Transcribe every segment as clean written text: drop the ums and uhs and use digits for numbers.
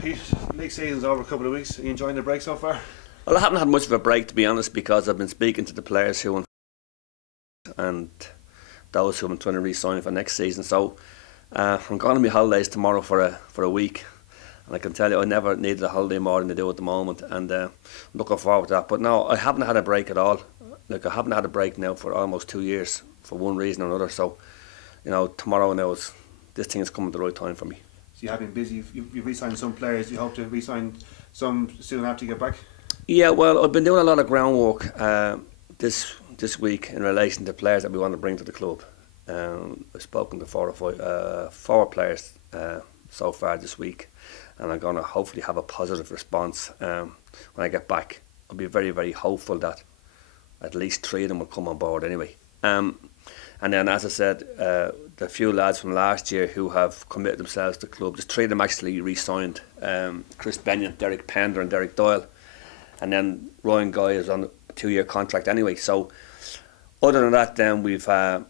Pete, league season's over a couple of weeks. Are you enjoying the break so far? Well, I haven't had much of a break, to be honest, because I've been speaking to the players who and those who I'm trying to re-sign for next season. So I'm going on my holidays tomorrow for a week, and I can tell you I never needed a holiday more than I do at the moment, and I'm looking forward to that. But no, I haven't had a break at all. Like, I haven't had a break now for almost 2 years for one reason or another. So, tomorrow now this thing is coming at the right time for me. So you have been busy. You've re-signed some players. You hope to re-sign some soon after you get back? Yeah, well, I've been doing a lot of groundwork this week in relation to players that we want to bring to the club. I've spoken to four players so far this week, and I'm going to hopefully have a positive response when I get back. I'll be very, very hopeful that at least 3 of them will come on board anyway. And then, as I said, the few lads from last year who have committed themselves to the club, just 3 of them actually re-signed. Chris Benyon, Derek Pender and Derek Doyle. And then Ryan Guy is on a 2-year contract anyway. So other than that, then we've had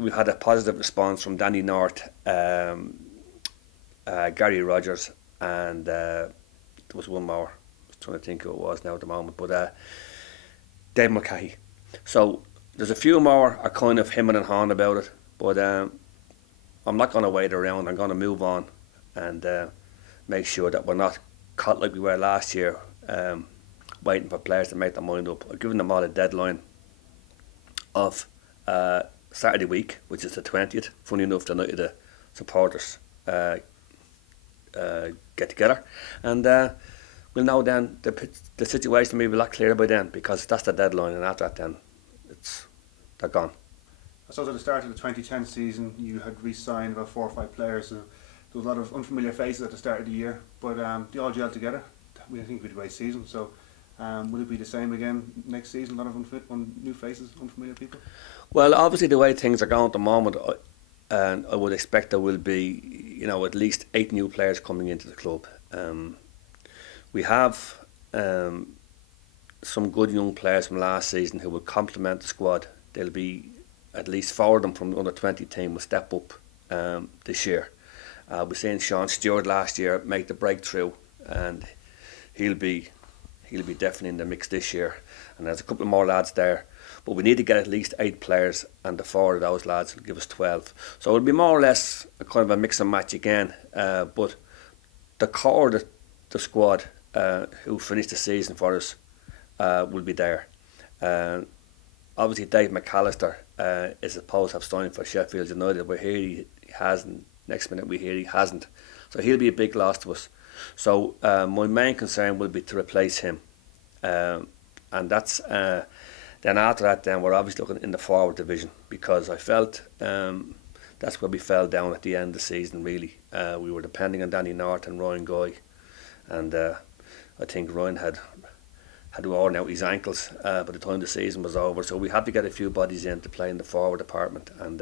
a positive response from Danny North, Gary Rogers, and there was one more. I'm trying to think who it was now at the moment, but Dave McCahey. So there's a few more are kind of hemming and hawing about it, but I'm not going to wait around. I'm going to move on and make sure that we're not caught like we were last year, waiting for players to make their mind up. I've given them all a deadline of Saturday week, which is the 20th. Funny enough, the night of the supporters get together, and we'll know then the situation may be a lot clearer by then, because that's the deadline, and after that then they're gone. I suppose at the start of the 2010 season you had re-signed about 4 or 5 players, so there was a lot of unfamiliar faces at the start of the year, but they all gelled together. I think we had a great season, so will it be the same again next season? A lot of new faces, unfamiliar people? Well, obviously the way things are going at the moment, I would expect there will be at least 8 new players coming into the club. We have some good young players from last season who will complement the squad. There'll be at least 4 of them from the under-20 team will step up this year. We've seen Sean Stewart last year make the breakthrough, and he'll be definitely in the mix this year. And there's a couple more lads there, but we need to get at least 8 players, and the 4 of those lads will give us 12. So it'll be more or less a kind of a mix and match again. But the core of the squad who finished the season for us will be there. Obviously Dave McAllister is supposed to have signed for Sheffield United, but here he hasn't. Next minute we hear he hasn't. So he'll be a big loss to us. So my main concern will be to replace him. And that's then after that then we're obviously looking in the forward division, because I felt that's where we fell down at the end of the season really. We were depending on Danny North and Ryan Guy, and I think Ryan had worn out his ankles by the time the season was over, so we had to get a few bodies in to play in the forward department, and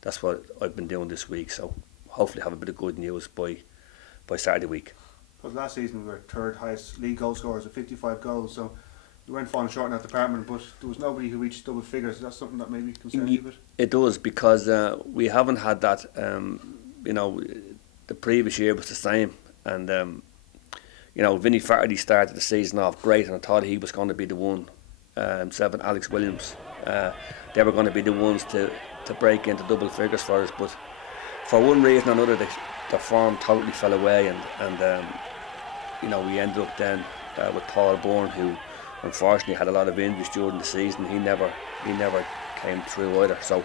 that's what I've been doing this week. So hopefully have a bit of good news by Saturday week. Because last season we were 3rd highest league goal scorers with 55 goals, so we weren't falling short in that department, but there was nobody who reached double figures. Is that something that maybe concerns you a bit? It does, because we haven't had that. The previous year was the same, and Vinnie Farty started the season off great, and I thought he was going to be the one. Himself and Alex Williams, they were going to be the ones to break into double figures for us, but for one reason or another, the form totally fell away, and we ended up then with Paul Bourne, who unfortunately had a lot of injuries during the season. He never came through either. So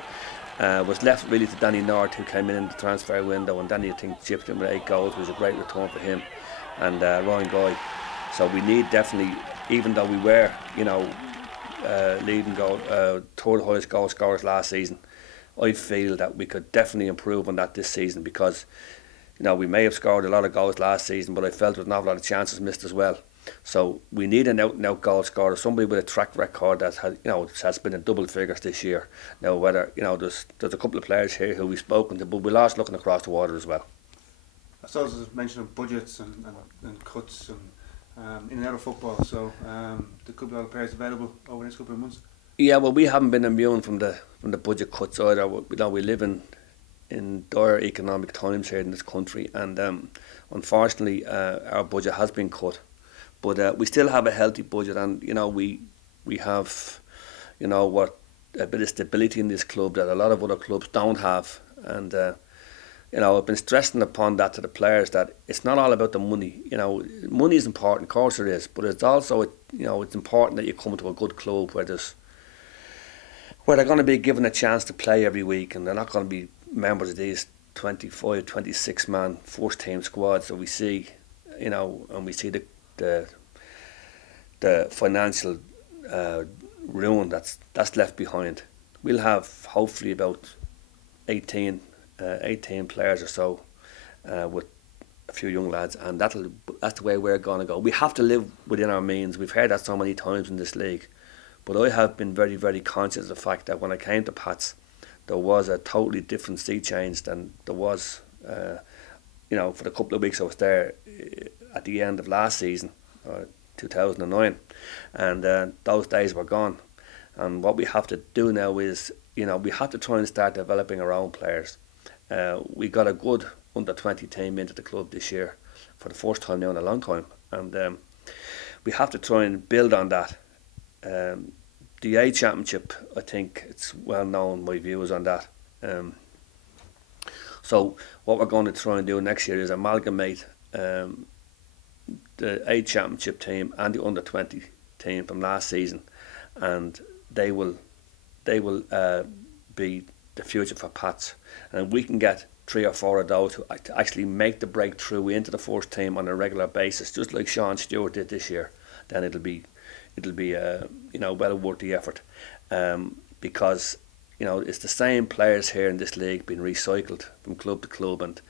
was left really to Danny North, who came in the transfer window, and Danny, I think, chipped in with 8 goals, which was a great return for him, and Ryan Guy. So we need definitely, even though we were leading 3rd highest goal scorers last season, I feel that we could definitely improve on that this season, because we may have scored a lot of goals last season, but I felt there was an awful lot of chances missed as well. So we need an out-and-out goal scorer, somebody with a track record that has been in double figures this year. Now, whether there's a couple of players here who we've spoken to, but we're also looking across the water as well. I suppose there's mention of budgets and cuts and in and out of football, so there could be a lot of players available over the next couple of months. Yeah, well, we haven't been immune from the budget cuts either. We live in dire economic times here in this country, and unfortunately, our budget has been cut. But we still have a healthy budget, and we have, a bit of stability in this club that a lot of other clubs don't have. And I've been stressing upon that to the players, that it's not all about the money. Money is important, of course it is, but it's also it's important that you come to a good club where they're going to be given a chance to play every week, and they're not going to be members of these 25, 26 man first team squads that we see, and we see the financial ruin that's left behind. We'll have hopefully about 18 players or so, with a few young lads, and that's the way we're going to go. We have to live within our means. We've heard that so many times in this league, but I have been very, very conscious of the fact that when I came to Pats, there was a totally different sea change than there was, for the couple of weeks I was there at the end of last season, 2009, and those days were gone. And what we have to do now is, we have to try and start developing our own players. We got a good under-20 team into the club this year for the first time now in a long time, and we have to try and build on that. The A Championship, I think it's well known my views on that. So what we're going to try and do next year is amalgamate the A Championship team and the under-20 team from last season, and they will be the future for Pats, and we can get 3 or 4 of those who actually make the breakthrough into the first team on a regular basis, just like Sean Stewart did this year. Then it'll be well worth the effort, because it's the same players here in this league being recycled from club to club, and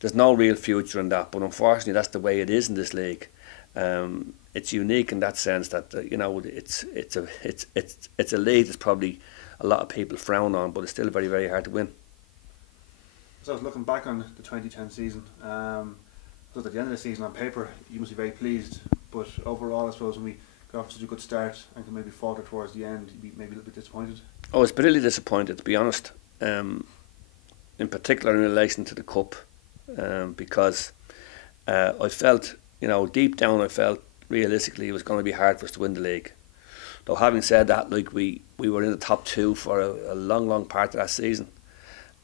there's no real future in that. But unfortunately, that's the way it is in this league. It's unique in that sense that it's a league that's probably a lot of people frown on, but it's still very, very hard to win. So I was looking back on the 2010 season. So at the end of the season, on paper, you must be very pleased, but overall, I suppose when we got off such a good start and can maybe falter towards the end, you'd be maybe a little bit disappointed. I was bitterly disappointed, to be honest. In particular in relation to the cup, because I felt, deep down, I felt realistically it was going to be hard for us to win the league. Though having said that, we were in the top 2 for a long part of that season.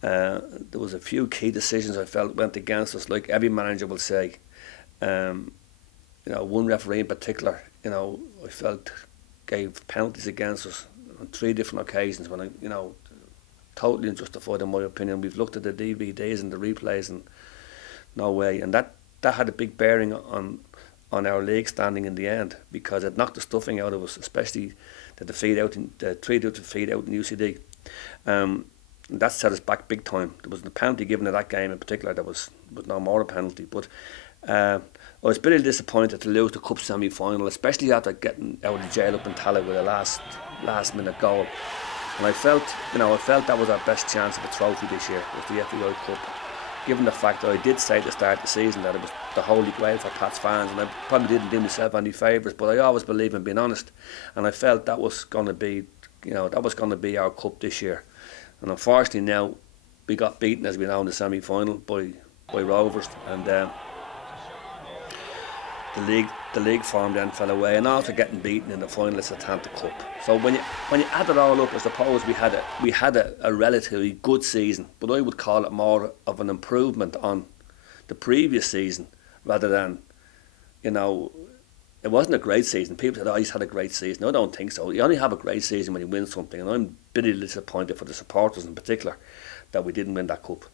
There was a few key decisions I felt went against us, like every manager will say. One referee in particular, I felt gave penalties against us on 3 different occasions when totally unjustified in my opinion. We've looked at the DVDs and the replays and no way, and that had a big bearing on our league standing in the end, because it knocked the stuffing out of us, especially the 3-2 defeat out in UCD. That set us back big time. There was a penalty given in that game in particular that was no more a penalty, but I was bitterly disappointed to lose the cup semi-final, especially after getting out of jail up in Tallaght with a last minute goal. And I felt that was our best chance of a trophy this year, was the FAI Cup, given the fact that I did say at the start of the season that it was the holy grail for Pats fans, and I probably didn't do myself any favours, but I always believe in being honest, and I felt that was going to be our cup this year. And unfortunately now we got beaten, as we know, in the semi-final by Rovers, and the league form then fell away, and after getting beaten in the final, it's a Tanta Cup. So when you add it all up, I suppose we had a relatively good season, but I would call it more of an improvement on the previous season rather than, it wasn't a great season. People said, he's had a great season. I don't think so. You only have a great season when you win something, and I'm bitterly disappointed for the supporters in particular that we didn't win that cup.